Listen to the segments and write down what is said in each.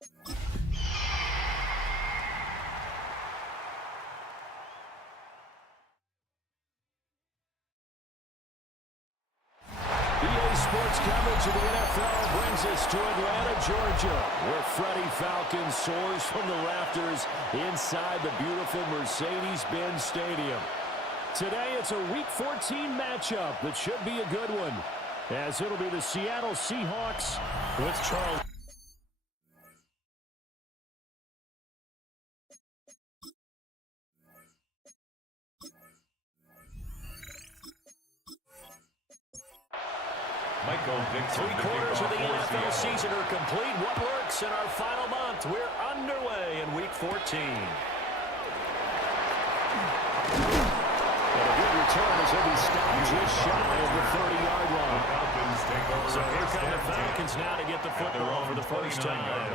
EA Sports coverage of the NFL brings us to Atlanta, Georgia, where Freddie Falcons soars from the rafters inside the beautiful Mercedes-Benz Stadium. Today, it's a Week 14 matchup that should be a good one, as it'll be the Seattle Seahawks with Charles. Three-quarters of the NFL season are complete. What works in our final month? We're underway in Week 14. And a good return as he'll be stopped just shy of the 30-yard line. So here come the Falcons now to get the football for the first time.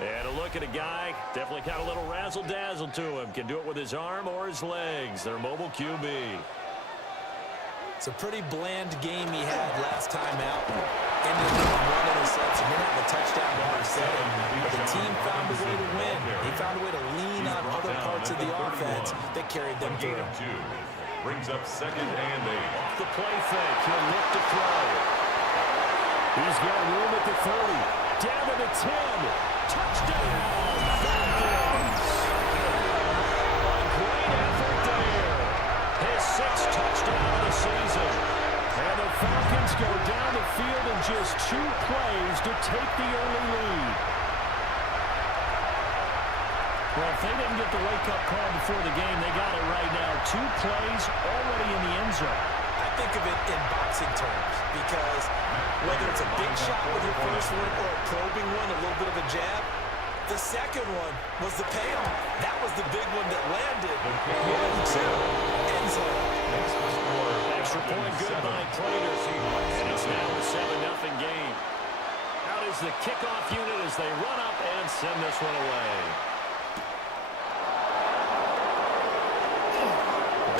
And a look at a guy, definitely got a little razzle-dazzle to him. Can do it with his arm or his legs. Their mobile QB. It's a pretty bland game he had last time out. Ended with one interception. Didn't have a touchdown to offset it. But the team found a way to win. They found a way to lean on other parts of the offense that carried them through. Brings up 2nd and 8. Off the play fake. He'll look to throw. He's got room at the 30. Down to the 10. Touchdown, Falcons. A great effort there. His 6th touchdown of the season. And the Falcons go down the field in just 2 plays to take the early lead. Well, if they didn't get the wake-up call before the game, they got it right now. 2 plays already in the end zone. I think of it in boxing terms because whether it's a big shot with your first one or a probing one, a little bit of a jab, the second one was the payoff. That was the big one that landed. 1-2, end zone. Extra point good by Prater. And it's now a 7-0 game. Out is the kickoff unit as they run up and send this one away.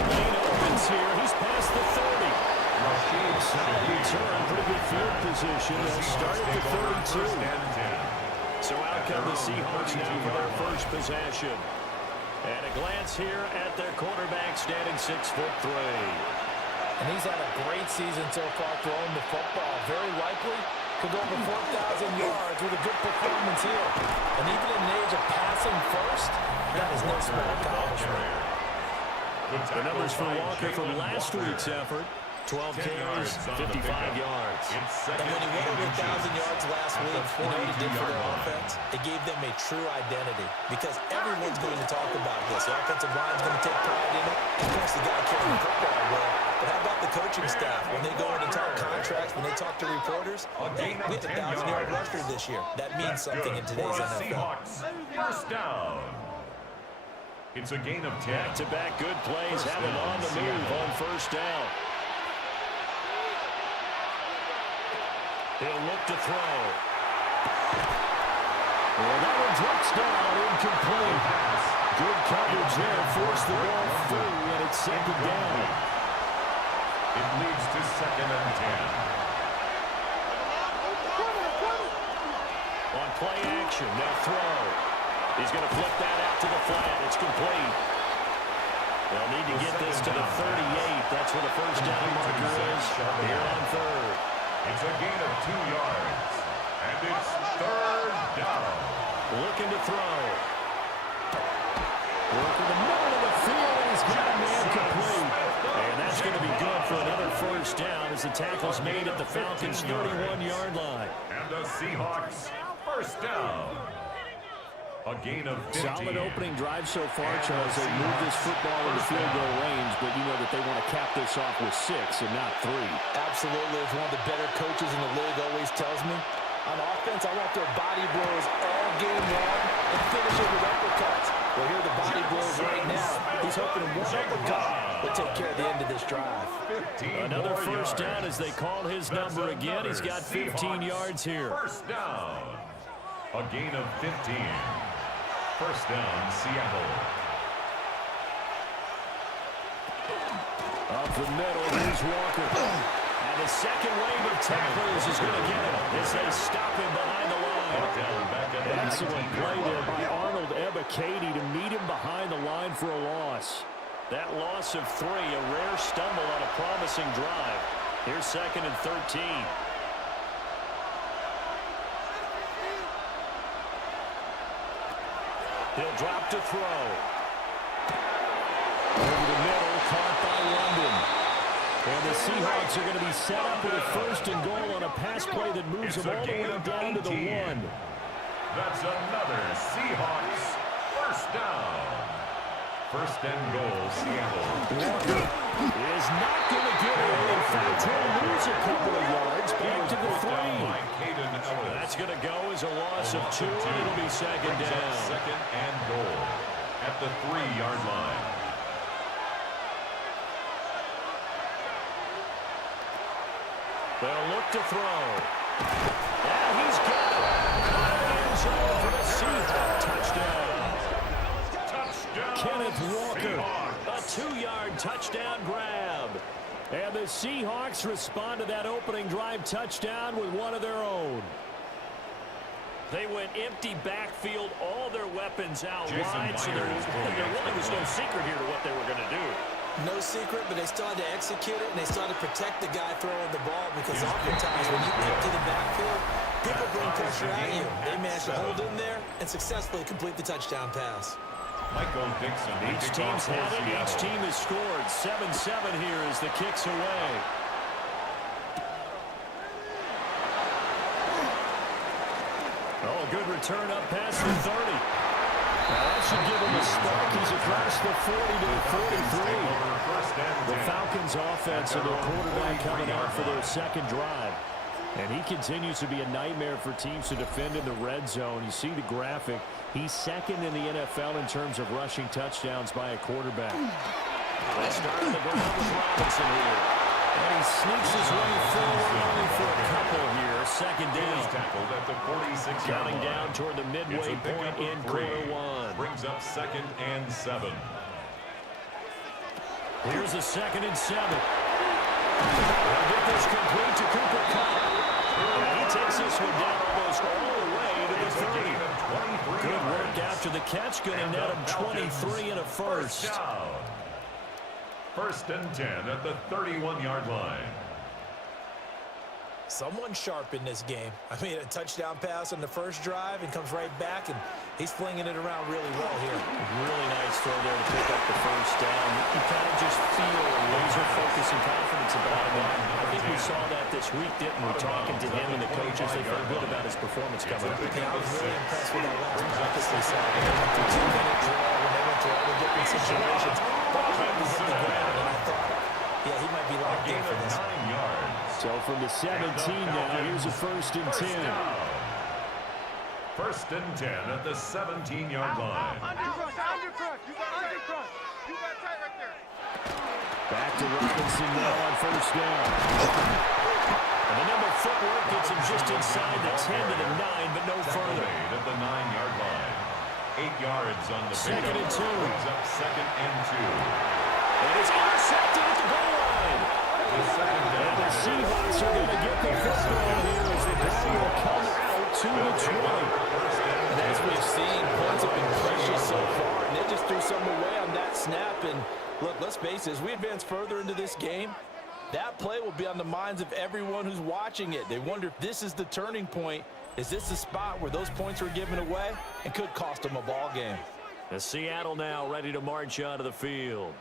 Lane opens here. He's past the 30. Solid return. Pretty good field position. They'll start at the 32. So out come the Seahawks now for their first possession. And a glance here at their quarterback standing 6'3". And he's had a great season so far throwing the football. Very likely could go over 4,000 yards with a good performance here. And even in an age of passing first, that is no small accomplishment. The numbers for Walker from last week's effort. 12 carries, 55 yards. And when he went over 1,000 yards last week, you know what he did for their offense? It gave them a true identity because everyone's going to talk about this. The offensive line's going to take pride in it. Of course, the guy carrying the football will. But how about the coaching staff? When they go in and talk contracts, when they talk to reporters, hey, we had a 1,000-yard rusher this year. That means something in today's NFL. First down. It's a gain of 10. Back-to-back good plays have him on the move on first down. He'll look to throw. Well, that one drops down, incomplete. Good coverage there, forced the ball through, and it's 2nd down. It leads to 2nd and 10. On play action, they'll throw. He's going to flip that out to the flat. It's complete. They'll need to get this to the 38. That's where the first down marker is here on 3rd. It's a gain of 2 yards. And it's 3rd down. Looking to throw. Working the middle of the field, and he's got a man complete. And that's going to be good for another first down as the tackle's made at the Falcons' 31-yard line. And the Seahawks, first down. A gain of 15. Solid opening drive so far, Charles. They move this football into field goal range, but you know that they want to cap this off with 6 and not 3. Absolutely. As one of the better coaches in the league always tells me, on offense, I want their body blows all game long and finish it with uppercuts. Well, here are the body blows right now. He's hoping one uppercut will take care of the end of this drive. Another first down as they call his number again. He's got 15 yards here. First down. A gain of 15. First down, Seattle. Up the middle, here's Walker. And the second wave of tacklers is going to get him as they stop him behind the line. Down back at the Excellent play there by Arnold Ebiketie to meet him behind the line for a loss. That loss of 3, a rare stumble on a promising drive. Here's 2nd and 13. He'll drop to throw. Over the middle, caught by London. And the Seahawks are going to be set up with a 1st and goal on a pass play that moves them all the way down to the 1. That's another Seahawks 1st down. 1st and goal, Seattle. Walker is not going to get it. In fact, he'll lose a couple of yards back to the 3. That's going to go as a loss of 2, and it'll be 2nd down. 2nd and goal at the 3-yard line. They'll look to throw. And he's got it. Out of the end zone for the Seahawks. Touchdown. Kenneth Walker, a 2-yard touchdown grab. And the Seahawks respond to that opening drive touchdown with one of their own. They went empty backfield, all their weapons out wide, so there really was no secret here to what they were going to do. No secret, but they still had to execute it, and they still had to protect the guy throwing the ball, because oftentimes when you empty the backfield, people bring pressure at you. They managed to hold in there and successfully complete the touchdown pass. Michael Dixon. Each team's had it. Each team has scored. 7-7 here as the kick's away. Oh, good return up past the 30. Now that should give him a spark. He's across the 40 to the 43. The Falcons offense and their quarterback coming out for their 2nd drive. And he continues to be a nightmare for teams to defend in the red zone. You see the graphic. He's 2nd in the NFL in terms of rushing touchdowns by a quarterback. They start on the ground with Robinson here. And he sneaks his way forward only for a couple here. 2nd down. Tackled at the 46-yard Counting line. down toward the midway point in quarter 1. Brings up 2nd and 7. Here's a 2nd and 7. They'll get this complete to Cooper Kupp. And he takes this one down almost all the way to the 30. Good work after the catch. Going to net him 23 and a 1st. 1st and 10 at the 31-yard line. Someone sharp in this game. I mean, a touchdown pass on the 1st drive and comes right back, and he's flinging it around really well here. Really nice throw there to pick up the 1st down. You kind of just feel laser focus and confidence about him. I think we saw that this week, didn't we? Talking to him and the coaches, they felt good about his performance coming up. Yeah, I was really impressed with that last practice they saw. They went to 2-minute drill when they went to all the different situations. Ball hit the ground, and I thought, yeah, he might be locked in for this. 9 yards. So from the 17 now, here's a 1st and 10. 1st and 10 at the 17-yard line. Back to Robinson now on 1st down. And the number of footwork gets him just inside the 10 to the 9, but no further. At the 9-yard line. 8 yards on the 2nd and 2. Brings up 2nd and 2. And it's intercepted at the goal line. And the Seahawks are going to get the football here as the ball will come out to the 20. And as we've seen, points have been precious so far, and they just threw some away on that snap. And look, let's face it, as we advance further into this game, that play will be on the minds of everyone who's watching it. They wonder if this is the turning point. Is this the spot where those points were given away and could cost them a ball game? The Seattle now ready to march onto the field.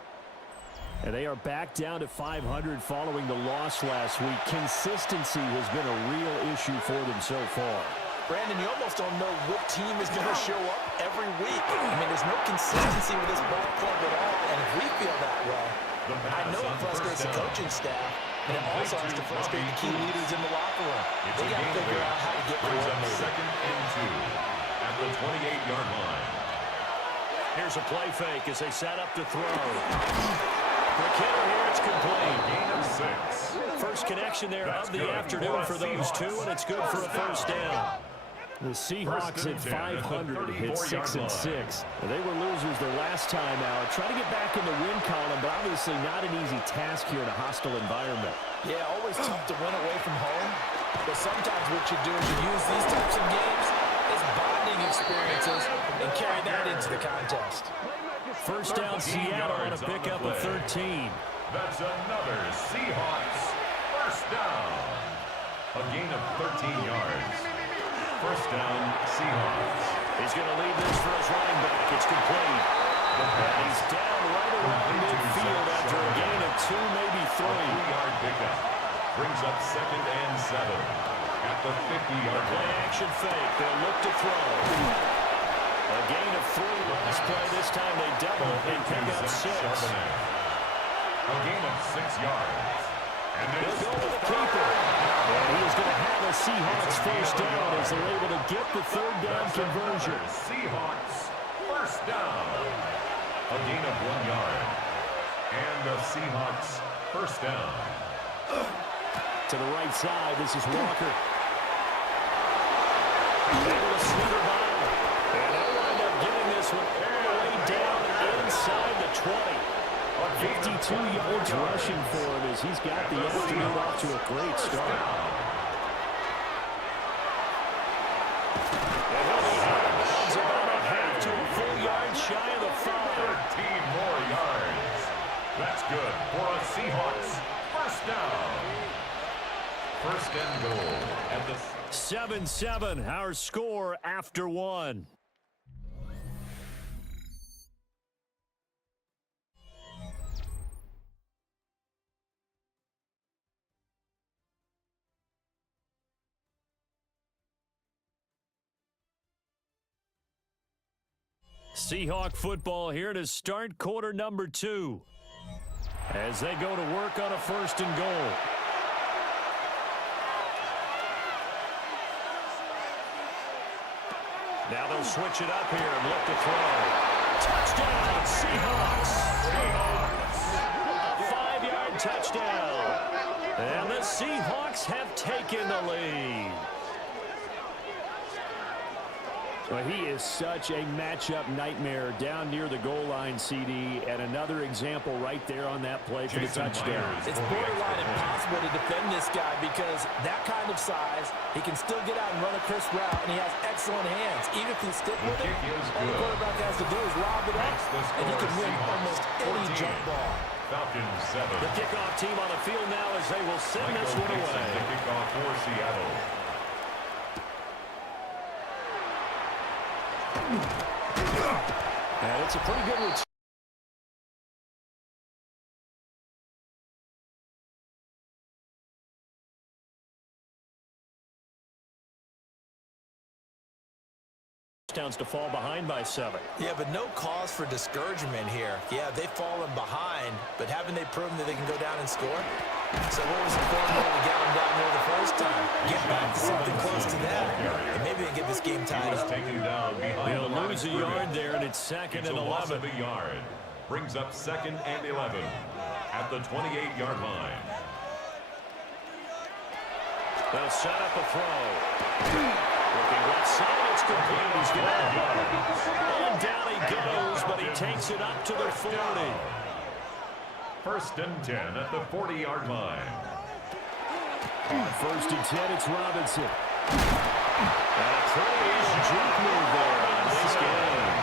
And they are back down to 500 following the loss last week. Consistency has been a real issue for them so far. Brandon, you almost don't know what team is going to show up every week. I mean, there's no consistency with this ball club at all, and if we feel that way, I know it frustrates the coaching staff, and it also has to frustrate the key leaders in the locker room. They got to figure out how to get coordinated. 2nd and 2 at the 28-yard line. Here's a play fake as they set up to throw. McKinnon here, it's complete. Gain of 6. First connection there of the afternoon for those two, and it's good for a 1st down. The Seahawks at 500 hit 6 and 6. They were losers their last time out. Try to get back in the win column, but obviously not an easy task here in a hostile environment. Yeah, always tough to win away from home. But sometimes what you do is you use these types of games as bonding experiences. into the contest. First down, Seattle on a pickup of 13. That's another Seahawks first down. A gain of 13 yards. First down, Seahawks. He's going to lead this for his running back. It's complete. And he's down right around midfield after a gain of 2, maybe 3. A 3-yard pickup brings up 2nd and 7 at the 50-yard line. Play action fake. They'll look to throw. A gain of 3 last play. This time they double and pick up 6. A gain of 6 yards. And they'll go with the keeper. And he is going to have a Seahawks first down as they're able to get the 3rd down conversion. Seahawks first down. A gain of 1 yard. And the Seahawks first down. To the right side, this is Walker. Able to slither by. And they'll wind up getting this one all the way down inside the 20. 52 yards rushing for him as he's got the afternoon off to a great start. And he'll be out of bounds about a half to a full yard shy of the 5. 13 more yards. That's good for a Seahawks first down. First and goal at the 7-7, our score after 1. Seahawk football here to start quarter number 2 as they go to work on a 1st and goal. Now they'll switch it up here and look to throw. Touchdown, Seahawks! A 5-yard touchdown. And the Seahawks have taken the lead. Well, he is such a matchup nightmare down near the goal line, CD, and another example right there on that play for the touchdown. It's borderline impossible to defend this guy because that kind of size, he can still get out and run a crisp route, and he has excellent hands. Even if he stick with it, all the quarterback has to do is lob it up, and he can win almost any jump ball. Falcons 7. The kickoff team on the field now as they will send this one away. The kickoff for Seattle. And it's a pretty good return. Touchdowns to fall behind by 7. Yeah, but no cause for discouragement here. Yeah, they've fallen behind, but haven't they proven that they can go down and score? So what was the formula to get them down there the first time? Get back to something close to that, and maybe they can get this game tied up. They'll lose a yard there, and it's 2nd and 11. Loss of a yard brings up 2nd and 11 at the 28-yard line. They'll set up a throw. Looking left side, it's complete. He's going on down he goes, but he takes it up to the 40. 1st and 10 at the 40-yard line. On 1st and 10, it's Robinson. And a pretty juke move there on this game.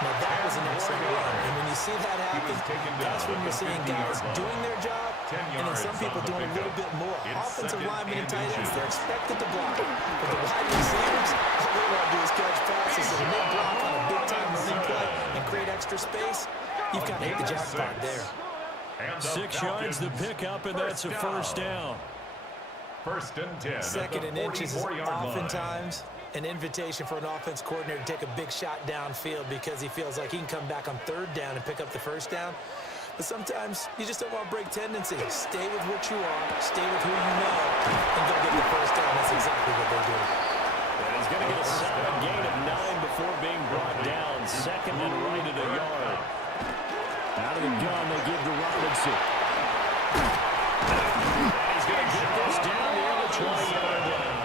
Now that was an excellent run, and when you see that happen, that's when you're seeing guys doing their job, and then some people doing a little bit more. Offensive linemen and tight ends, they're expected to block. But the wide receivers, all they want to do is catch passes, and when they block on a big-time running play and create extra space, you've got to hit the jackpot there. 6 yards the pickup, and that's a first down. 1st and 10. 2nd and inches is oftentimes an invitation for an offense coordinator to take a big shot downfield because he feels like he can come back on 3rd down and pick up the first down. But sometimes you just don't want to break tendency. Stay with what you are, stay with who you know, and go get the first down. That's exactly what they do. And he's going to get a solid gain of 9 before being brought down. 2nd and right at a yard. Out of the gun, they give to Robinson. And he's going to get this down near the 20-yard line.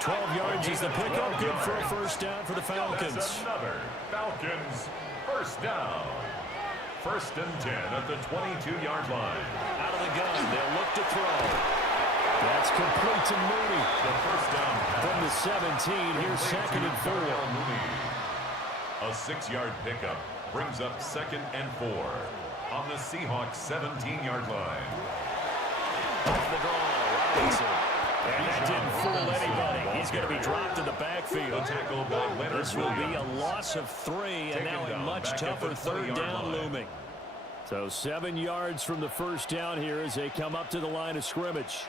12 yards is the pickup. Good for a first down for the Falcons. That's another Falcons first down. 1st and 10 at the 22-yard line. Out of the gun, they'll look to throw. That's complete to Mooney. The first down From the 17, here's 2nd and 4. A 6-yard pickup brings up 2nd and 4 on the Seahawks 17-yard line. Off the draw, Robinson. And that didn't fool anybody. He's going to be dropped in the backfield. The tackle by Leonard This will be a Williams. loss of 3, and now a much tougher 3rd down looming. So 7 yards from the first down here as they come up to the line of scrimmage.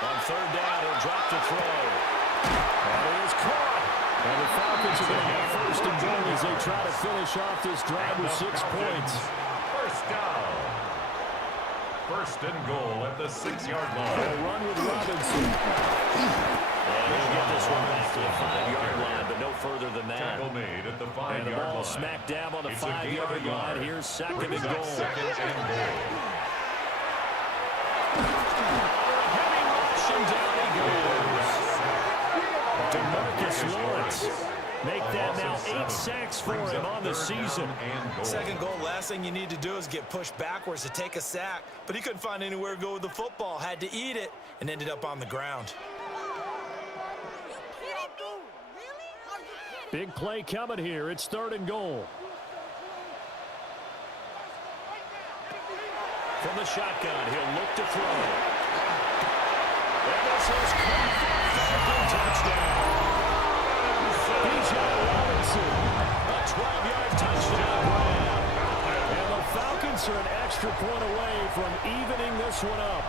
On 3rd down, he'll drop to throw. That is caught. And the Falcons are going to have 1st and goal as they try to finish off this drive with 6 points. 1st down. 1st and goal at the 6-yard line. They'll run with Robinson. And he'll get this one back to the 5-yard line, but no further than that. Tackle made at the 5-yard line. And the ball smack dab on the 5-yard line. Here's 2nd and goal. 2nd and goal. Heavy rush, and down he goes. DeMarcus Lawrence. Make that now 8 sacks for him on the season. 2nd goal, last thing you need to do is get pushed backwards to take a sack. But he couldn't find anywhere to go with the football. Had to eat it and ended up on the ground. Big play coming here. It's 3rd and goal. From the shotgun, he'll look to throw. And this is caught for a touchdown. Robinson, a 12-yard touchdown grab. And the Falcons are an extra point away from evening this one up.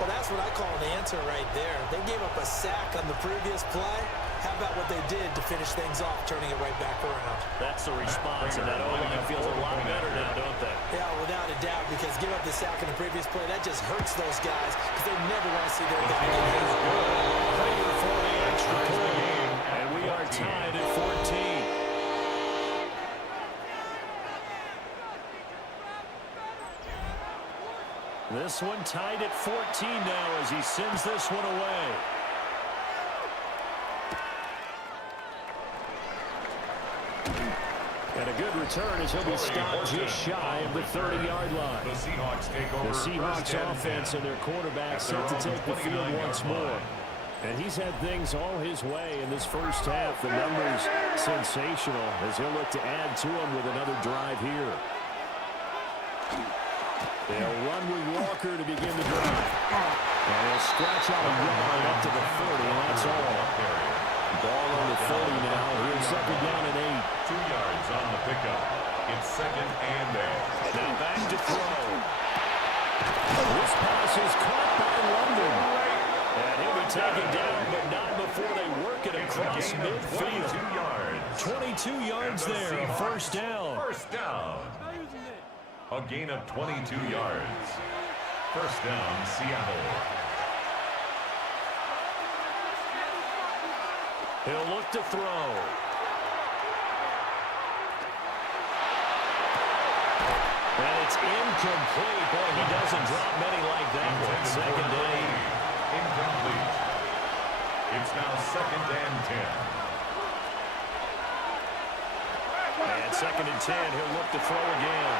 Well, that's what I call an answer right there. They gave up a sack on the previous play. How about what they did to finish things off, turning it right back around? That's the response, and that O-line feels a lot better now, don't they? Yeah, without a doubt, because give up the sack in the previous play, that just hurts those guys because they never want to see their guy get hit. Prayer for the extra point, and we are tied at 14. This one tied at 14 now as he sends this one away. And a good return as he'll be stopped just shy of the 30-yard line. The Seahawks take over. The Seahawks offense and their quarterback set to take the field once more. And he's had things all his way in this first half. The numbers sensational as he'll look to add to them with another drive here. They'll run with Walker to begin the drive. And he'll stretch out a yard up to the 30, and that's all. Ball on the 30 now. Here's 2nd down and 8. 2 yards on the pickup. It's 2nd and 8. Now back to throw. This pass is caught by London. And he'll be taken down, but not before they work it across midfield. 22 yards there. 1st down. 1st down. A gain of 22 yards. 1st down, Seattle. He'll look to throw. And it's incomplete. Boy, he doesn't drop many like that one. 2nd and 8. Incomplete. It's now 2nd and 10. And 2nd and 10. He'll look to throw again.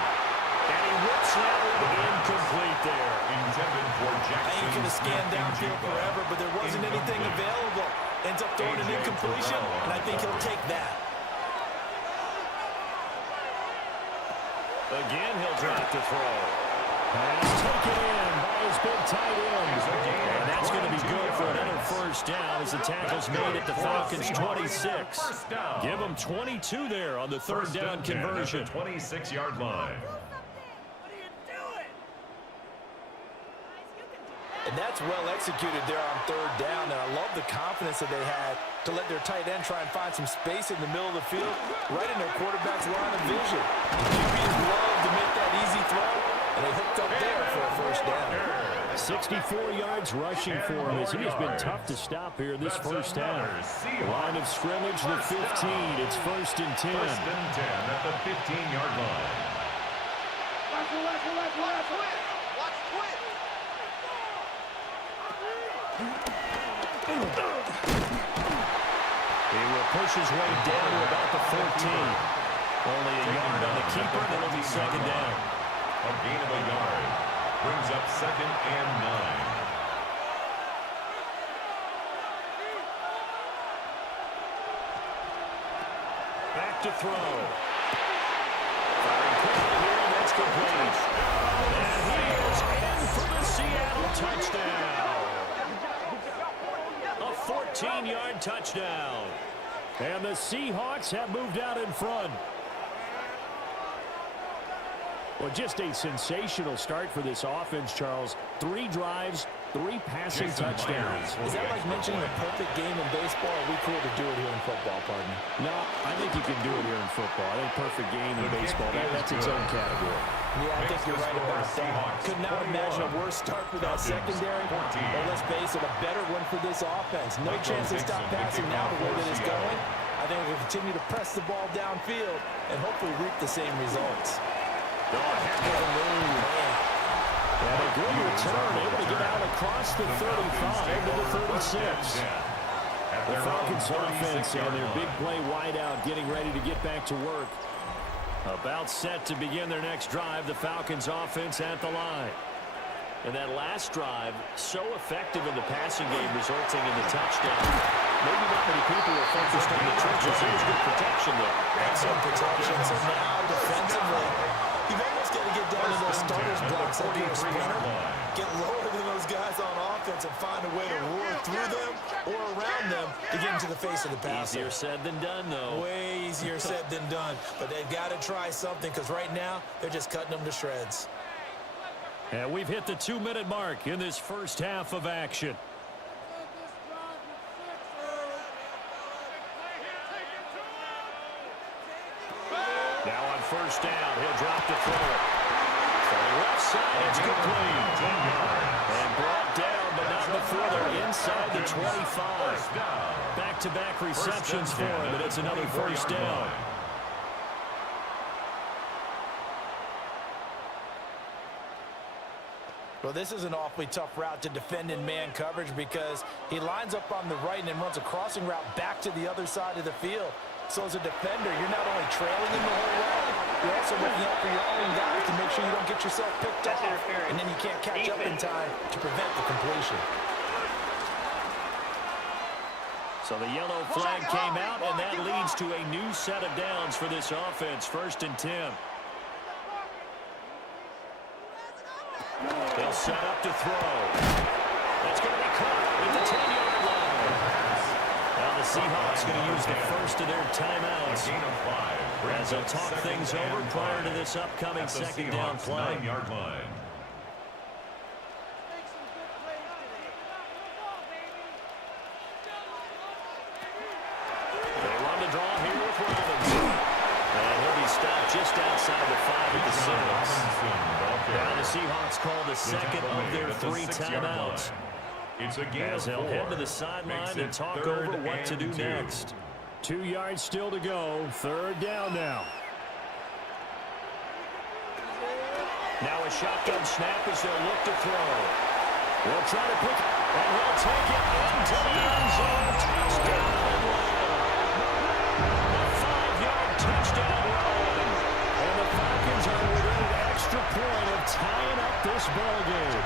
And he whips that one incomplete there. Intended for Jackson. I ain't going to scan downfield forever, but there wasn't anything available. Ends up throwing an incompletion, and I think he'll take that. Again, he'll drop to throw. Pass taken in by his big tight end. And that's going to be good for another 1st down as the tackle's made at the Falcons' 26. Give them 22 there on the 3rd down conversion. 26-yard line. And that's well executed there on 3rd down, and I love the confidence that they had to let their tight end try and find some space in the middle of the field, right in their quarterback's line of vision. The QBs love to make that easy throw, and they hooked up there for a 1st down. 64 yards rushing for him as he has been tough to stop here this first half. Line of scrimmage, the 15. It's 1st and 10. 1st and 10 at the 15-yard line. He will push his way down to about the 14. Only a yard on the keeper, and it'll be 2nd down. A gain of a yard brings up 2nd and 9. Back to throw. Firing quickly here, that's complete. And he is in for the Seattle touchdown. A 14-yard touchdown. And the Seahawks have moved out in front. Well, just a sensational start for this offense, Charles. 3 drives, 3 passing touchdowns. Is that like mentioning a perfect game in baseball? Or are we cool to do it here in football, partner? No, I think you can do it here in football. I think perfect game in baseball, that's its own category. Yeah, I think you're right about that. Could not imagine a worse start for that secondary. Or let's face it, a better one for this offense. No chance to stop passing now the way that it's going. I think we'll continue to press the ball downfield and hopefully reap the same results. Oh, heck of a move. And a good return, able to get out across the 35 to the 36. The Falcons offense and their big play wideout getting ready to get back to work. About set to begin their next drive, the Falcons offense at the line. And that last drive, so effective in the passing game, resulting in the touchdown. Maybe not many people are focused on the trenches. There's good protection there. Excellent protection. So now defensively, you've almost got to get down to those starters blocks like you're a sprinter. Get lower than those guys on offense and find a way to roar through them or around them to get into the face of the passer. Easier said than done, though. Way easier said than done. But they've got to try something because right now they're just cutting them to shreds. And we've hit the 2-minute mark in this first half of action. Now on first down, he'll drop to throw it. Starting left side, it's complete. And brought down, but not before they're inside the 25. Back-to-back receptions for him, and it's another first down. Well, this is an awfully tough route to defend in man coverage because he lines up on the right and then runs a crossing route back to the other side of the field. So as a defender, you're not only trailing him the whole way, you're also looking out for your own guys to make sure you don't get yourself picked off, and then you can't catch up in time to prevent the completion. So the yellow flag came out, and that leads to a new set of downs for this offense. 1st and 10. They'll set up to throw. That's going to be caught at the 10-yard line. Now the Seahawks going to use the first of their timeouts as they'll talk things over prior to this upcoming second down play. 9-yard line. They run the draw here with Robinson. And he'll be stopped just outside the 5 at the 6. Now the Seahawks call the second of their 3 timeouts. As they'll head to the sideline and talk over what to do next. 2 yards still to go. 3rd down now. Now a shotgun snap as they'll look to throw. They'll try to pick it, and he'll take it into the end zone. Touchdown. A 5-yard touchdown run. And the Falcons are within an extra point of tying up this ball game.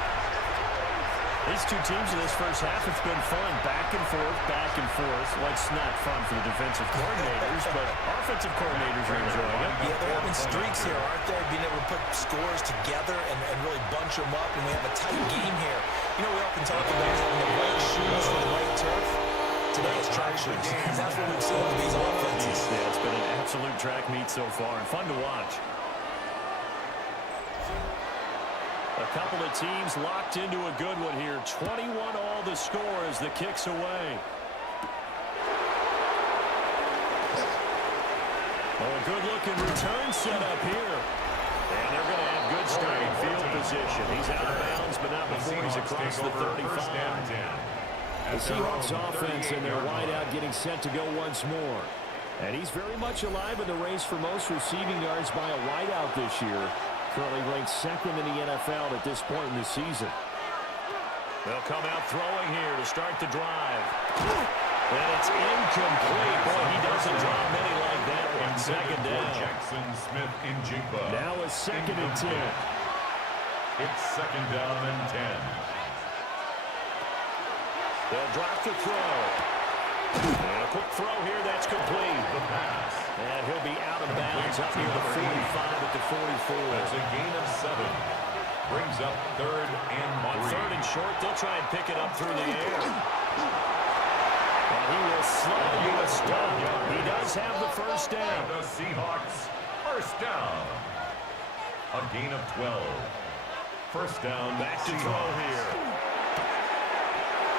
These two teams in this first half, it's been fun. Back and forth, back and forth. Well, it's not fun for the defensive coordinators, but offensive coordinators are enjoying it. Yeah, they're having streaks here, aren't they? Being able to put scores together and really bunch them up, and we have a tight game here. You know, we often talk about having the right shoes for the right turf. Today it's track shoes. That's what we've seen with these offenses. Yeah, it's been an absolute track meet so far, and fun to watch. A couple of teams locked into a good one here. 21 all the score as the kick's away. Oh, a good-looking return set up here. And they're going to have good starting field position. He's out of bounds, but not before he's across the 35. The Seahawks offense and their wideout getting set to go once more. And he's very much alive in the race for most receiving yards by a wideout this year. Currently ranked 2nd in the NFL at this point in the season. They'll come out throwing here to start the drive. And it's incomplete. Boy, he doesn't drop many like that one. 2nd down. Jackson Smith-Njigba. Now a 2nd and 10. It's 2nd down and 10. They'll drop the throw. And a quick throw here that's complete. The pass. And Brings up near the 45 at the 44. That's a gain of 7. Brings up 3rd and 3. On 3rd and short, they'll try and pick it up through the air. And he will slide to a stop. He does have the first down. And the Seahawks, first down. A gain of 12. First down. Back to throw here.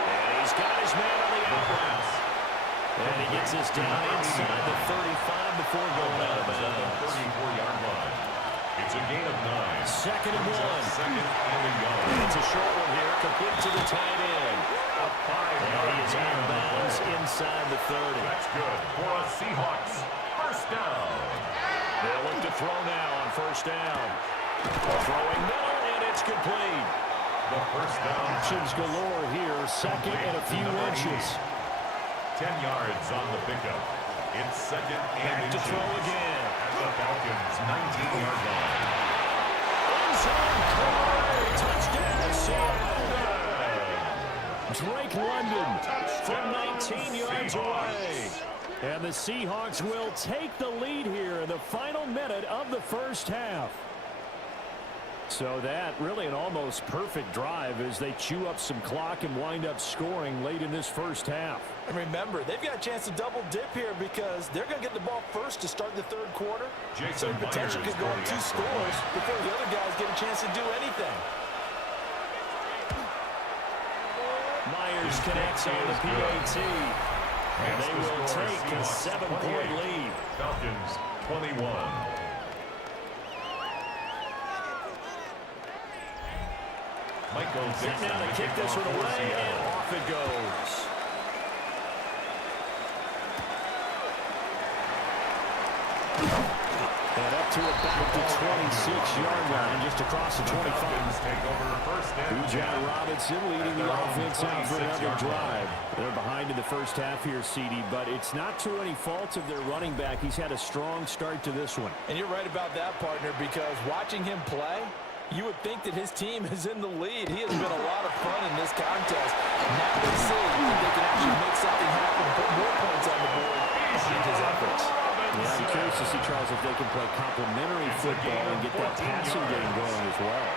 And he's got his man on the out route. And he gets this down inside the 35 before going out of bounds. 34-yard line. It's a gain of 9. Second and 1. Second and a yard. It's a short one here, complete to the tight end. A 5-yard. And he is out of bounds inside the 30. That's good for a Seahawks first down. They'll look to throw now on first down. Throwing middle, and it's complete. The first down. Options galore here, second and a few inches. 10 yards on the pickup. It's second and Back to inches. throw again. At the Falcons' 19-yard line. Inside corner, touchdown, Seattle. Drake London from 19 yards away. And the Seahawks will take the lead here in the final minute of the first half. So that really an almost perfect drive as they chew up some clock and wind up scoring late in this first half. And remember, they've got a chance to double dip here because they're going to get the ball first to start the third quarter. So potential could go on 2 scores before the other guys get a chance to do anything. Myers connects on the PAT. And they will take a 7-point lead. Falcons 21. Michael Sitting down to kick this one away, and off it goes. And up to about the 26-yard line, just across the 25. Take over first and John Robinson leading the offense out for another drive. They're behind in the first half here, CD, but it's not to any fault of their running back. He's had a strong start to this one. And you're right about that, partner, because watching him play, you would think that his team is in the lead. He has been a lot of fun in this contest. Now we see if they can actually make something happen, put more points on the board behind his efforts. Yeah, I'm curious to see, Charles, if they can play complementary football and get that passing game going as well.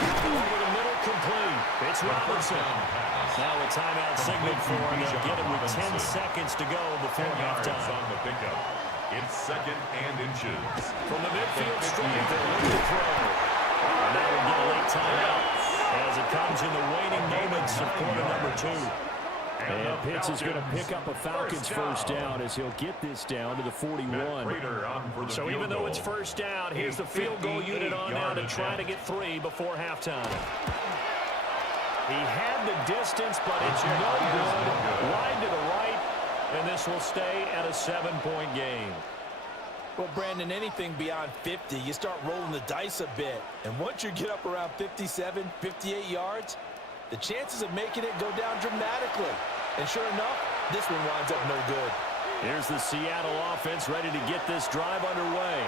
Over the middle, complete. It's Robinson. Now a timeout signal for him. They'll get him with 10 seconds to go before halftime. on the pickup. It's second and inches. From the midfield stripe, they're looking to throw. And now we'll get a late timeout as it comes in the waning moments of quarter number 2. And Pitts is going to pick up a Falcons first down as he'll get this down to the 41. So even though it's first down, here's the field goal unit on now to try to get 3 before halftime. He had the distance, but it's no good. Wide to the right, and this will stay at a 7-point game. Well, Brandon, anything beyond 50, you start rolling the dice a bit. And once you get up around 57, 58 yards, the chances of making it go down dramatically. And sure enough, this one winds up no good. Here's the Seattle offense ready to get this drive underway.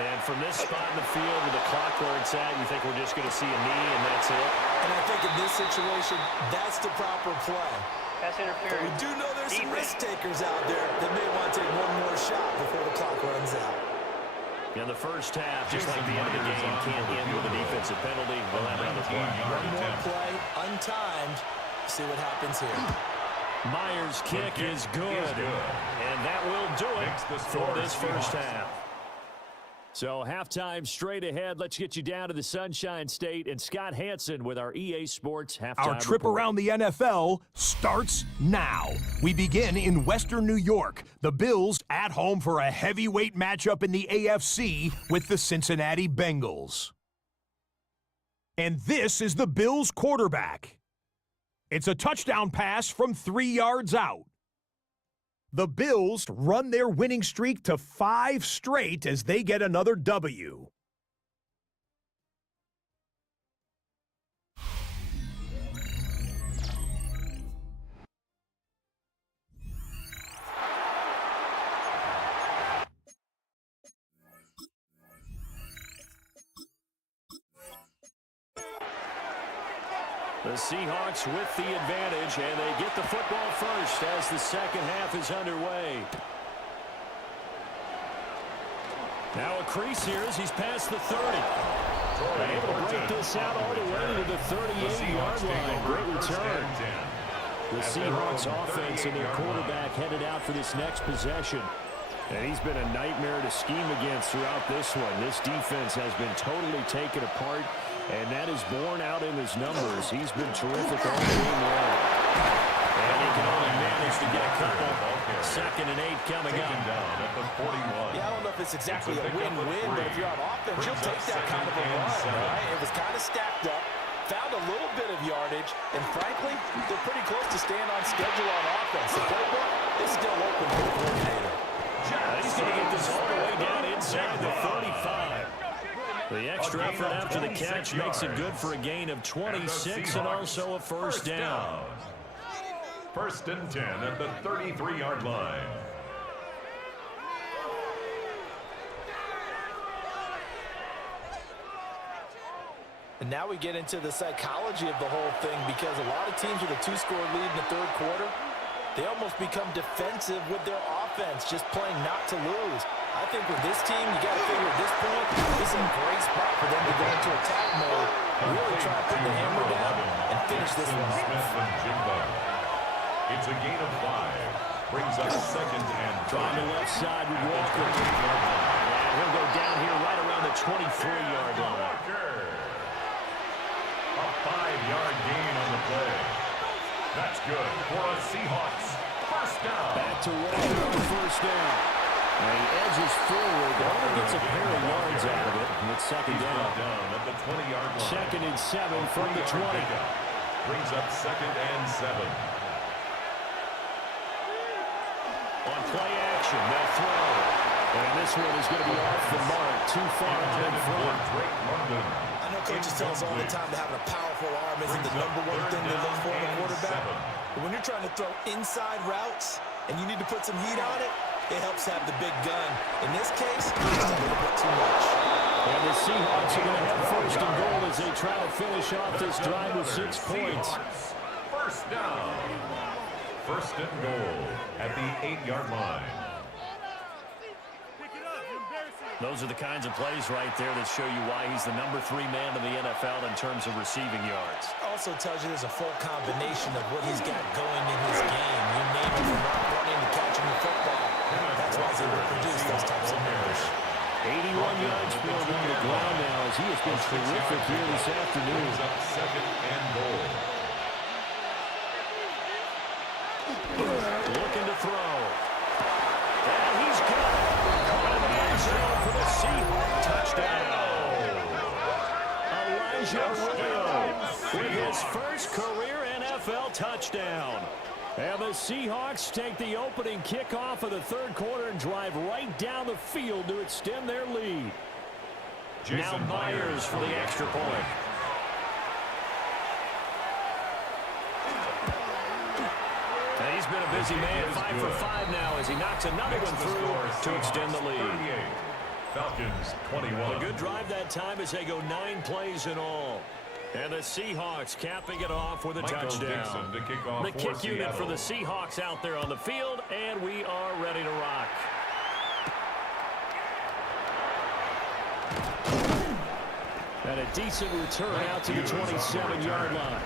And from this spot in the field with the clock where it's at, you think we're just going to see a knee and that's it? And I think in this situation, that's the proper play. Pass interference. But we do know there's some risk takers out there that may want to take one more shot before the clock runs out. In the first half, just like the end of the game, can't end with a defensive penalty. We'll have another play. One more play, untimed. See what happens here. Myers' kick is good. And that will do it for this first half. So halftime straight ahead. Let's get you down to the Sunshine State and Scott Hansen with our EA Sports halftime Our trip report. around the NFL starts now. We begin in Western New York. The Bills at home for a heavyweight matchup in the AFC with the Cincinnati Bengals. And this is the Bills quarterback. It's a touchdown pass from 3 yards out. The Bills run their winning streak to 5 straight as they get another W. The Seahawks with the advantage, and they get the football first as the second half is underway. Now a crease here as he's past the 30. Able to break this out all the way to the 38-yard line. Great return. The Seahawks offense and their quarterback headed out for this next possession. And he's been a nightmare to scheme against throughout this one. This defense has been totally taken apart, and that is borne out in his numbers. He's been terrific all game long. And he can only manage to get a couple. 2nd and 8 coming up. Yeah, I don't know if it's exactly a win-win, but if you're on offense, you'll take that kind of a run, right? It was kind of stacked up, found a little bit of yardage, and frankly, they're pretty close to staying on schedule on offense. The playbook is still open for the coordinator. He's going to get this all the way down inside the 35. The extra effort after the catch makes it good for a gain of 26 and also a first down. 1st and 10 at the 33-yard line. And now we get into the psychology of the whole thing, because a lot of teams with a 2-score lead in the 3rd quarter, they almost become defensive with their offense, just playing not to lose. I think with this team, you got to figure at this point, this is a great spot for them to go into attack mode and really try to put the hammer down and finish this one off. It's a gain of 5. Brings up 2nd and 5. On the left side with Walker. And he'll go down here right around the 23-yard line. A 5-yard gain on the play. That's good for a Seahawks. First down. Back to Walker on first down. And he edges forward, but only gets a pair of yards out of it. And it's 2nd down. At the 20-yard line. 2nd and 7 from the 20. Brings up 2nd and 7. On play action, they'll throw. And this one is going to be off the mark, too far out in front. I know coaches tell us all the time that having a powerful arm isn't the #1 thing they look for in a quarterback. But when you're trying to throw inside routes and you need to put some heat on it, it helps have the big gun. In this case, it's a little bit too much. And the Seahawks are going to have 1st and goal as they try to finish off this drive with 6 points. First down. 1st and goal at the 8-yard line. Those are the kinds of plays right there that show you why he's the #3 man in the NFL in terms of receiving yards. Also tells you there's a full combination of what he's got going in his game. You name it, from not running to catching the football. That's why he's able to produce those types of numbers. 81 yards for him on the ground now as he has been terrific here this afternoon. 2nd and goal. Looking to throw. And he's got it. Caught in the end zone for the Seahawks. Touchdown. Elijah Williams with his first career NFL touchdown. And the Seahawks take the opening kickoff of the 3rd quarter and drive right down the field to extend their lead. Now Myers for the extra point. And he's been a busy man, 5 for 5 now as he knocks another one through to extend the lead. Falcons 21. A good drive that time as they go 9 plays in all. And the Seahawks capping it off with a touchdown. The kick unit for the Seahawks out there on the field, and we are ready to rock. And a decent return out to the 27-yard line.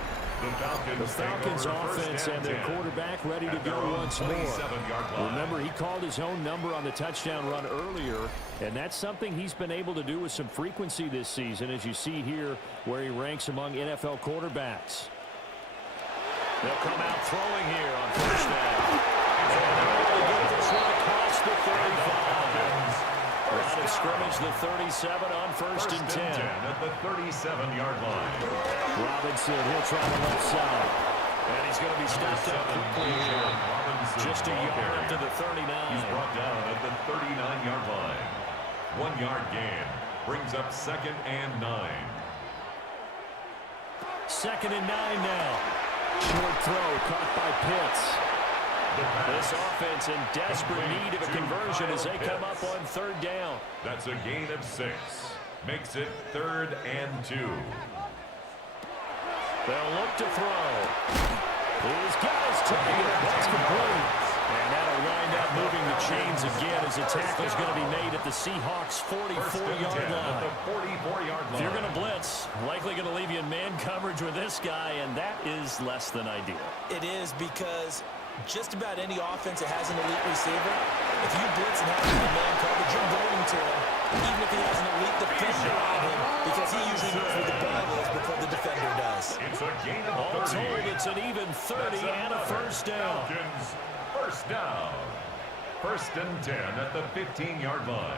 The Falcons offense and their quarterback ready to go once more. Remember, he called his own number on the touchdown run earlier, and that's something he's been able to do with some frequency this season, as you see here where he ranks among NFL quarterbacks. They'll come out throwing here on first down. And they're able to get this one across the 35. Line of scrimmage, the 37 on 1st and 10. At the 37-yard line. Robinson, he'll try the left side. And he's going to be stopped up quickly here. Just a yard up to the 39. He's brought down at the 39-yard line. 1-yard gain. Brings up 2nd and 9. 2nd and 9 now. Short throw caught by Pitts. This offense in desperate need of a conversion as they come up on 3rd down. That's a gain of 6. Makes it 3rd and 2. They'll look to throw. He's got his target. That's complete. And that'll wind up moving the chains again as as a tackle is going to be made at the Seahawks' 44-yard line. If you're going to blitz, likely going to leave you in man coverage with this guy, and that is less than ideal. It is, because just about any offense that has an elite receiver, if you blitz and have him in man coverage, you're going to him, even if he has an elite defender on him, because he usually knows where the ball is before the defender does. It's a gain of All 30. told, it's an even 30 and a first down. Falcons, first down. First and 10 at the 15-yard line.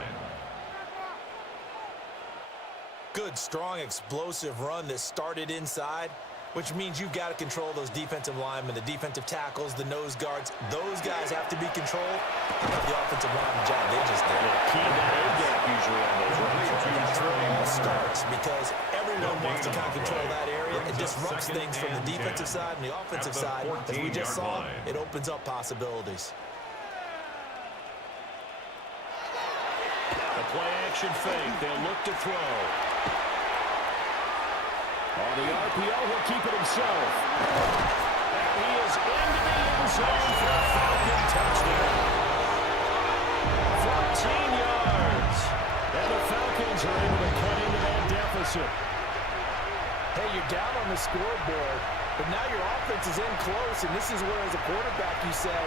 Good, strong, explosive run that started inside, which means you've got to control those defensive linemen, the defensive tackles, the nose guards. Those guys have to be controlled. The offensive lineman job, they just did. Key to that A-gap usually on those runs. That's where it all starts, because everyone wants to kind of control that area. It disrupts things from the defensive side and the offensive side. As we just saw, it opens up possibilities. The play-action fake. They'll look to throw. On the RPO, he'll keep it himself. And he is into the end zone for a Falcon touchdown. 14 yards. And the Falcons are able to cut into that deficit. Hey, you're down on the scoreboard, but now your offense is in close, and this is where, as a quarterback, you say,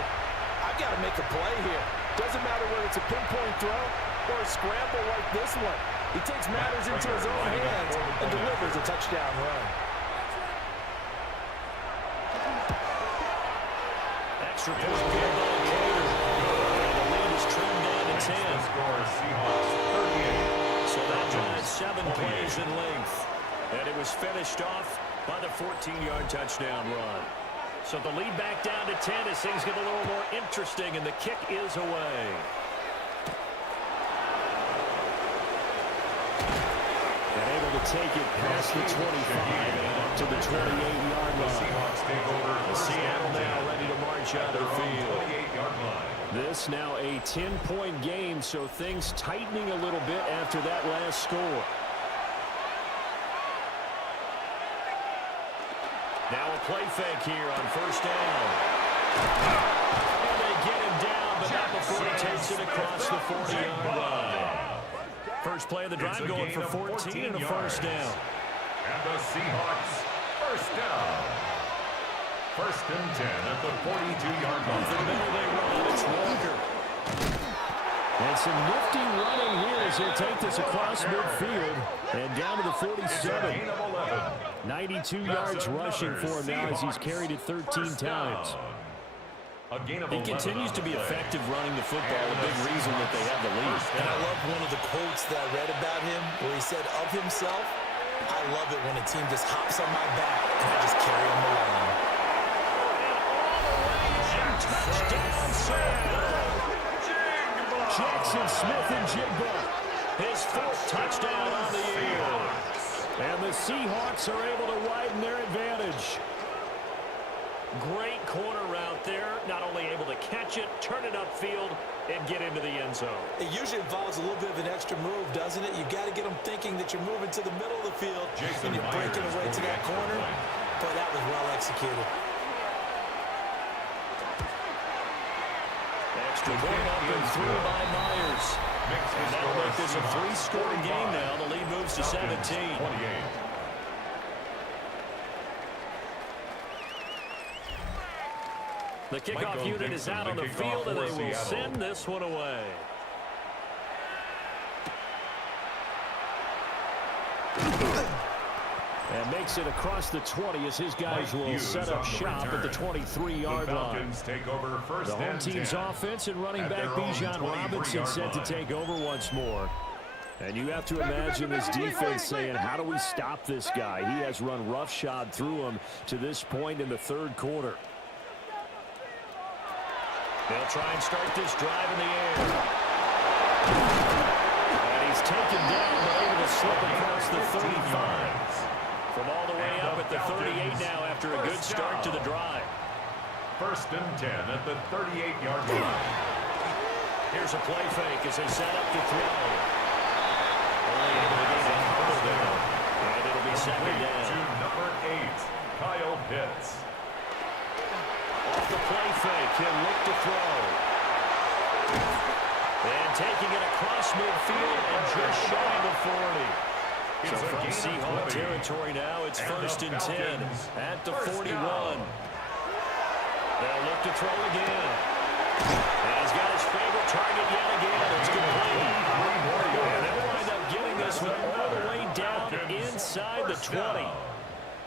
I've got to make a play here. Doesn't matter whether it's a pinpoint throw or a scramble like this one. He takes matters into his own hands and delivers a touchdown run. Extra point field goal later. The lead is trimmed down to 10. So that drives 7 plays in length. And it was finished off by the 14-yard touchdown run. So the lead back down to 10 as things get a little more interesting, and the kick is away. And able to take it past the 25 and up to the 28-yard line. The Seattle now ready to march out of the field. This now a 10-point game, so things tightening a little bit after that last score. Now a play fake here on first down. And they get him down, but not before he takes it across the 40-yard line. First play of the drive going for 14 and a first down. And the Seahawks, first down. First and 10 at the 42-yard line. From the middle they run, it's Walker. And some nifty running here as he'll take this across midfield and down to the 47. 92 yards rushing for him now as he's carried it 13 times. He continues to be effective running the football, a big reason that they have the lead. And I love one of the quotes that I read about him where he said of himself, I love it when a team just hops on my back and I just carry them along. Jackson Smith and Jigba, his 4th touchdown on the year. And the Seahawks are able to widen their advantage. Great corner route there. Not only able to catch it, turn it upfield, and get into the end zone. It usually involves a little bit of an extra move, doesn't it? You got to get them thinking that you're moving to the middle of the field and you're breaking away to that corner. But that was well executed. Extra point up and through by Myers. And that'll make this a 3-score game now. The lead moves to 17. The kickoff unit is out on the field, and they will send this one away. And makes it across the 20 as his guys will set up shop at the 23-yard line. The home team's offense and running back Bijan Robinson set to take over once more. And you have to imagine this defense saying, how do we stop this guy? He has run roughshod through him to this point in the 3rd quarter. They'll try and start this drive in the air. And he's taken down, but able to slip across the 35. From all the way up at the 38 now after a good start to the drive. First and 10 at the 38-yard line. Here's a play fake as they set up to throw. Only able to get a couple there. And it'll be second down. To number 8, Kyle Pitts. Off the play fake, he'll look to throw. And Seahawks territory now. It's 1st and 10 at the 41. They'll look to throw again. And he's got his favorite target yet again. It's complete. And they'll wind up getting this one all the way down inside the 20.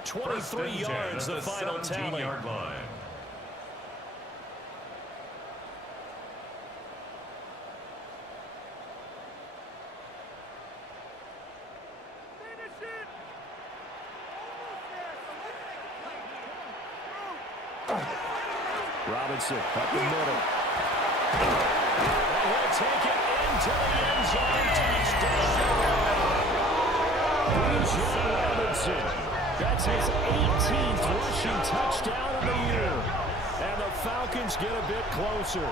23 yards, the final tally. Line. Robinson up the middle. And he'll take it into the end zone. Touchdown. Robinson. That's his 18th rushing touchdown of the year. And the Falcons get a bit closer.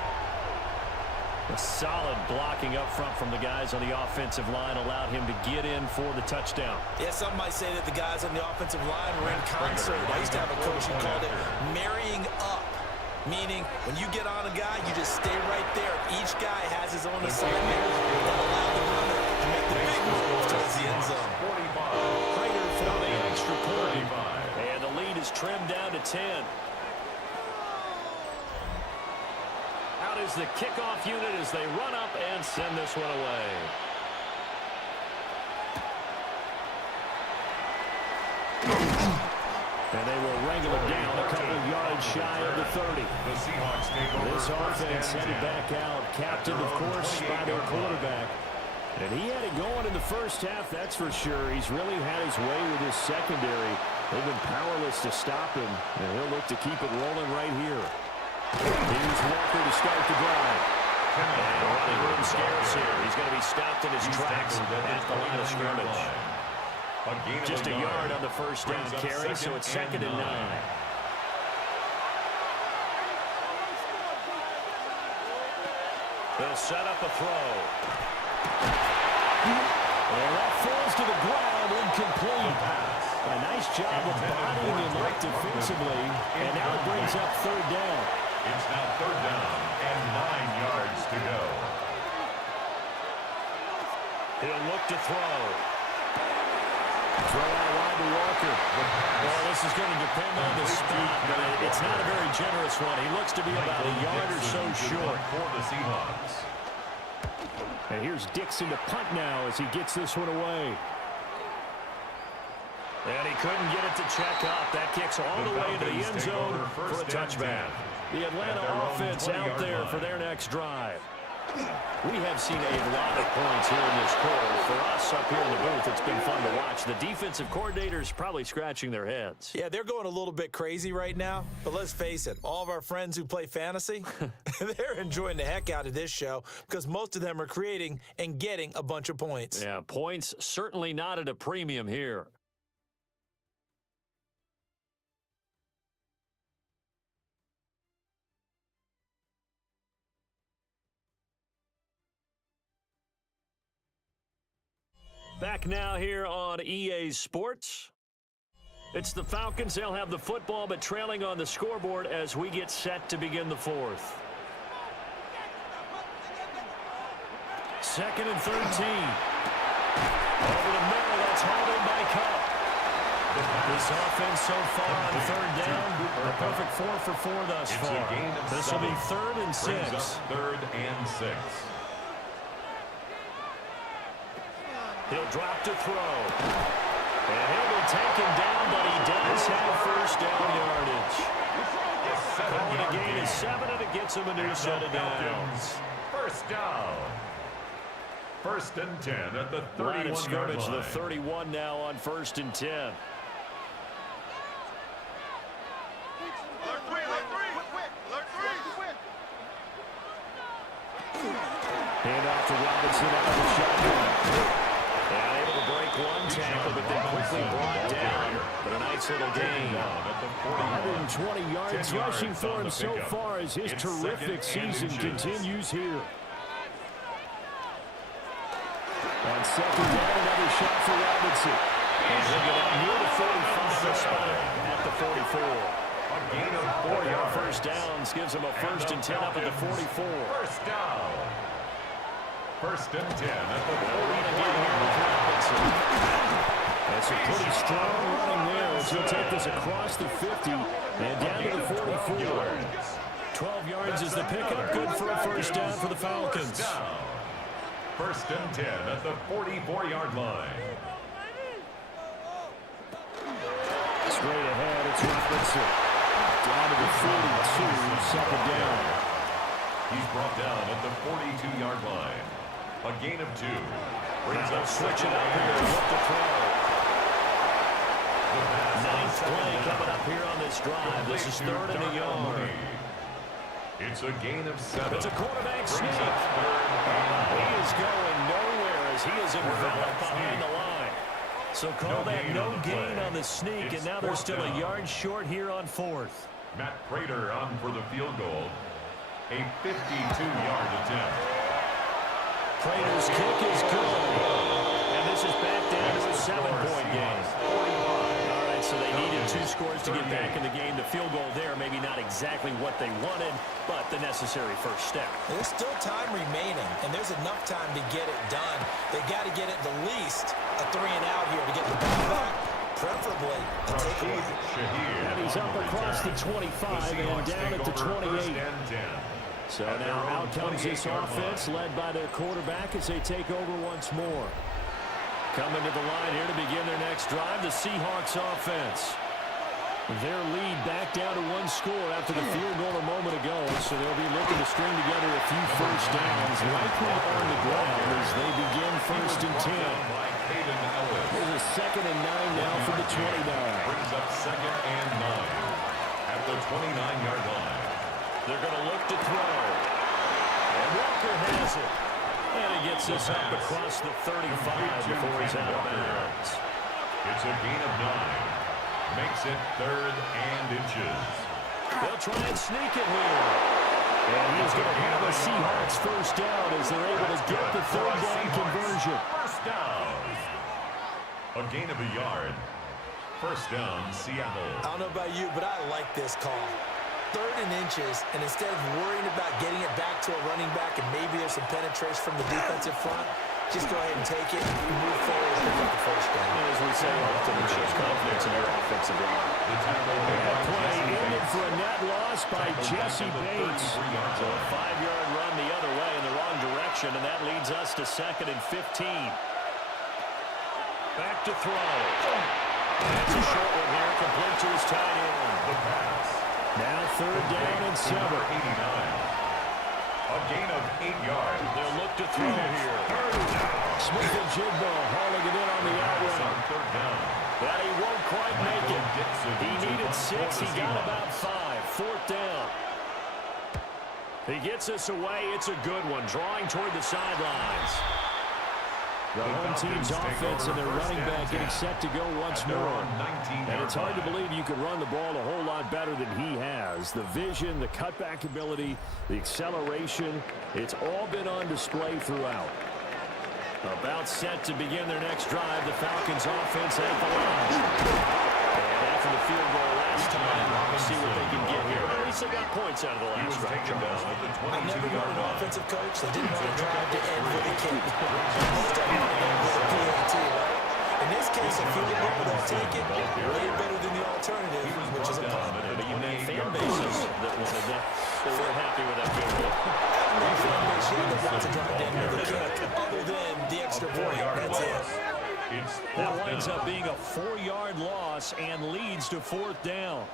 A solid blocking up front from the guys on the offensive line allowed him to get in for the touchdown. Yeah, some might say that the guys on the offensive line were in concert. I used to have a coach who called it marrying up, meaning when you get on a guy, you just stay right there. Each guy has his own assignment that allow the runner to make the big move towards the end zone. Prater for the extra point. And the lead is trimmed down to 10. Out is the kickoff unit as they run up and send this one away. And they will wrangle it down a couple yards shy of the 30. The Seahawks take over. This offense headed back out, captained, of course, by their quarterback. And he had it going in the first half, that's for sure. He's really had his way with his secondary. They've been powerless to stop him, and he'll look to keep it rolling right here. Here's Walker to start the drive. And running room scarce here. He's going to be stopped in his tracks at the line of scrimmage. Just a yard on the first down carry, so it's 2nd and 9. They'll set up a throw. And that falls to the ground, incomplete. A nice job of bodying him up defensively, and now it brings up 3rd down. It's now 3rd down and 9 yards to go. He'll look to throw. Throw out wide to Walker. Well, this is going to depend on the spot, but it's not a very generous one. He looks to be about a yard or so short. For the Seahawks. And here's Dixon to punt now as he gets this one away. And he couldn't get it to check up. That kicks all the way into the end zone for a touchback. The Atlanta offense out there for their next drive. We have seen a lot of points here in this quarter. For us up here in the booth, it's been fun to watch. The defensive coordinators probably scratching their heads. Yeah, they're going a little bit crazy right now, but let's face it, all of our friends who play fantasy, they're enjoying the heck out of this show because most of them are creating and getting a bunch of points. Yeah, points certainly not at a premium here. Back now here on EA Sports. It's the Falcons. They'll have the football, but trailing on the scoreboard as we get set to begin the 4th. 2nd and 13. Over the middle, that's hauled in by Cup. This offense so far on 3rd down, a perfect 4 for 4 thus far. This will be 3rd and 6. 3rd and 6. He'll drop to throw. And he'll be taken down, but he does have 1st down yardage. Calling a gain of 7, and it gets him a new set of downs. 1st down. 1st and 10 at the 31-yard line. Scrimmage, the 31 now on 1st and 10. Hand off to Robinson out of the shotgun. And able to break one tackle, but then quickly brought down. But a nice little gain. 120 yards rushing for him so far as his terrific season continues here. On 2nd down, another shot for Robinson. And he'll get up near the 45 spot at the 44. A gain of 4 yards. 1st downs gives him a 1st and 10 up at the 44. 1st down. 1st and 10 at the 44. That's a pretty strong running there as he'll take this across the 50 and down to the 44. 12 yards is the pickup. Good for a first down for the Falcons. First and 10 at the 44-yard line. Straight ahead, it's Robinson. Down to the 42, second down. He's brought down at the 42-yard line. A gain of 2. Brings They'll up switch it second up here. and Look to throw. the pass on Ninth second play down. coming up here on this drive. This is third and a yard. It's a gain of 7. It's a quarterback Brings sneak. up third and He is going nowhere as he is enveloped behind the line. So call that no gain on the sneak, and now they're still a yard short here on fourth. Matt Prater on for the field goal. A 52-yard attempt. Prater's kick is good. And this is back down to a 7-point game. All right, so they needed 2 scores to get back in the game. The field goal there, maybe not exactly what they wanted, but the necessary first step. There's still time remaining, and there's enough time to get it done. They got to get it the least a 3-and-out here to get the ball back, preferably a takeaway. And he's up across the 25 and down at the 28. So now out comes this offense led by their quarterback as they take over once more. Coming to the line here to begin their next drive, the Seahawks offense. Their lead back down to 1 score after the field goal a moment ago, so they'll be looking to string together a few first downs, likely on the ground as they begin first and 10. There's a second and 9 now for the 29. Brings up second and 9 at the 29-yard line. They're going to look to throw. And Walker has it. And he gets this up across the 35 before he's out of bounds. It's a gain of 9. Makes it third and inches. They'll try and sneak it here. And he's going to have a Seahawks first down as they're able to get the third down conversion. First down. A gain of a yard. First down, Seattle. I don't know about you, but I like this call. Third and inches, and instead of worrying about getting it back to a running back and maybe there's some penetration from the defensive front, just go ahead and take it, move forward, and get the first down. And as we say often, it shows confidence in your offensive line. That play ended for a net loss by Jesse Bates. So a 5-yard run the other way in the wrong direction, and that leads us to second and 15. Back to throw. That's a short one here, complete to his tight end. The pass. Now third down and 7. A gain of 8 yards. They'll look to throw here. Smith and Jigbo hauling it in on the outrun. Third down. But he won't quite make it. He needed 6. He got about 5. Fourth down. He gets us away. It's a good one. Drawing toward the sidelines. The home team's offense and their running back getting set to go once more. And it's hard to believe you could run the ball a whole lot better than he has. The vision, the cutback ability, the acceleration, it's all been on display throughout. About set to begin their next drive, the Falcons offense at the line. And after the field goal last time, we'll see what they can get here. At least they got points out of the last drive. I've never known an offensive coach that didn't want to drive to end with a kick. Most of them want to end with a PAT, right? In this case, a field goal will take it way better than the alternative, which is a punt. But you met fan bases that wanted that. They were happy with that field goal. No fan base here that wants to drive to end with a kick, other than the extra point. That's it. That winds up being a 4-yard loss and leads to fourth down.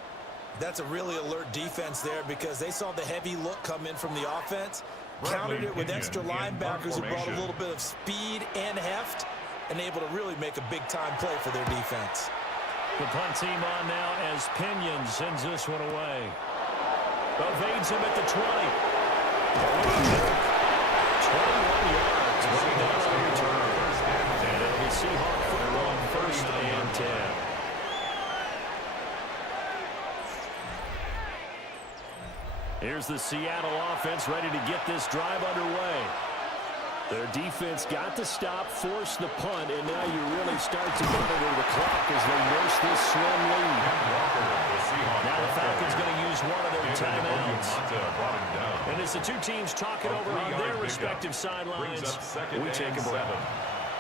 That's a really alert defense there because they saw the heavy look come in from the offense, countered it with extra linebackers who brought a little bit of speed and heft, and able to really make a big-time play for their defense. The punt team on now as Pinion sends this one away. Evades him at the 20. 21 yards. Way down on the return. And it'll be Seahawk football, first and 10. Here's the Seattle offense ready to get this drive underway. Their defense got the stop, forced the punt, and now you really start to monitor the clock as they nurse this slim lead. Now the Falcons going to use one of their timeouts. And as the two teams talk it over on their respective sidelines, we take a break.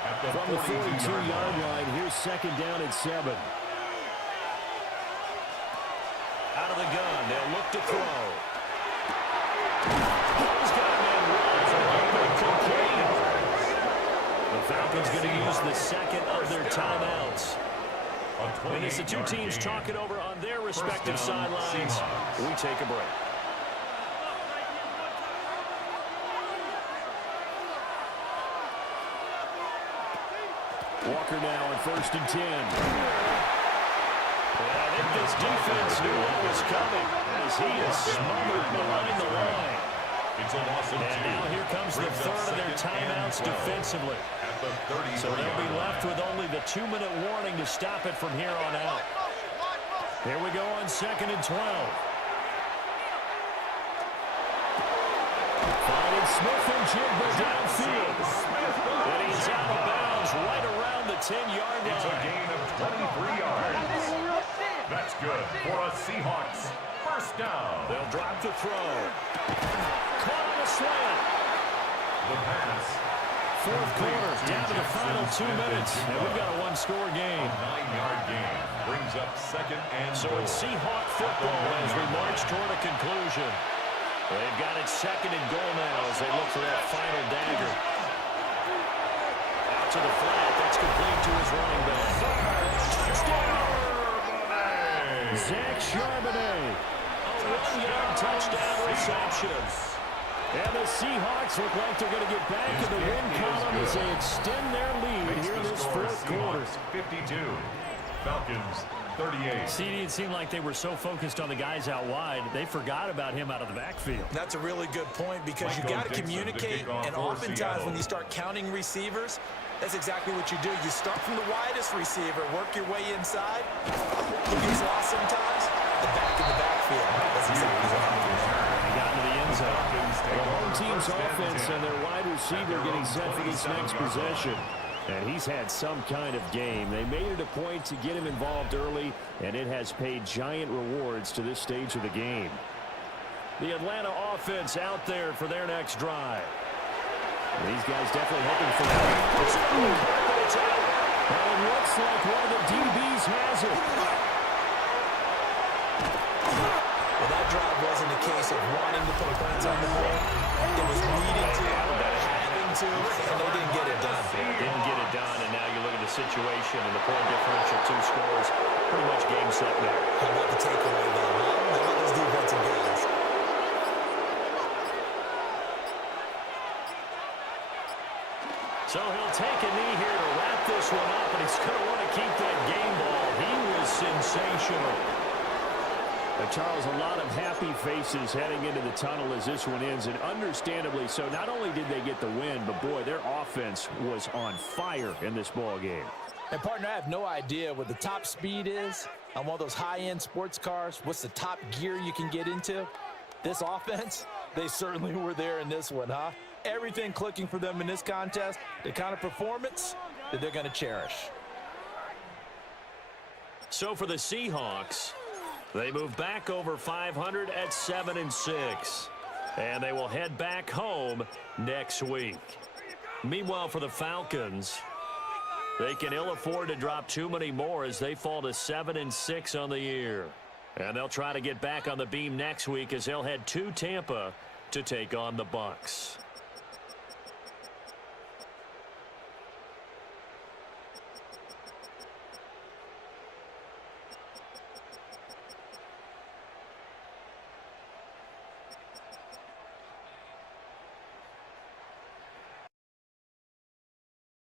at the From the 42-yard 42-yard line, here's second down and 7. Out of the gun, they'll look to throw. He's got a man wide complete. The Falcons going to use the second of their timeouts. And as the two teams talk it over on their respective sidelines, we take a break. Walker now on 1st and 10. I think this defense knew what was coming as he is smothered behind the line. It's a loss of 2. And now here comes the third of their timeouts defensively. So they'll be left with only the 2-minute warning to stop it from here on out. Here we go on 2nd and 12. Finding Smith and Jigba downfield. And he's out of bounds right around the 10-yard line. It's a gain of 23 yards. That's good for a Seahawks first down. They'll drop the throw. Caught on a slant. The pass. Fourth quarter, down to the final 2 minutes. And we've got a one-score game. A 9-yard gain brings up second and So it's Seahawk football as we march toward a conclusion. They've got it second and goal now as they look for that final dagger. Out to the flat. That's complete to his running back. Touchdown! Zach Charbonnet. A 1-yard touchdown reception. And the Seahawks look like they're going to get back in the win column as they extend their lead here in this fourth quarter. 52. Falcons 38. CD, it seemed like they were so focused on the guys out wide, they forgot about him out of the backfield. That's a really good point because you got to communicate, and oftentimes when you start counting receivers, that's exactly what you do. You start from the widest receiver, work your way inside. Who gets lost sometimes? The back in the backfield. That's exactly what happened. They got into the end zone. The home team's offense and their wide receiver getting set for this next possession. And he's had some kind of game. They made it a point to get him involved early, and it has paid giant rewards to this stage of the game. The Atlanta offense out there for their next drive. And these guys definitely hoping for that. It's out. And it looks like one of the DBs has it. Well, that drive wasn't a case of wanting to put points on the board. It was needing to, having to, and they didn't get it done. They didn't get it done, and now you look at the situation and the point differential, 2 scores, pretty much game, set, match. How about the takeaway, though? How about those defensive guys? So he'll take a knee here to wrap this one up, and he's going to want to keep that game ball. He was sensational. Charles, a lot of happy faces heading into the tunnel as this one ends, and understandably so. Not only did they get the win, but boy, their offense was on fire in this ball game. And partner, I have no idea what the top speed is on one of those high-end sports cars. What's the top gear you can get into? This offense, they certainly were there in this one, huh? Everything clicking for them in this contest, the kind of performance that they're going to cherish. So for the Seahawks, they move back over 500 at 7-6. And they will head back home next week. Meanwhile, for the Falcons, they can ill afford to drop too many more as they fall to 7-6 on the year. And they'll try to get back on the beam next week as they'll head to Tampa to take on the Bucs.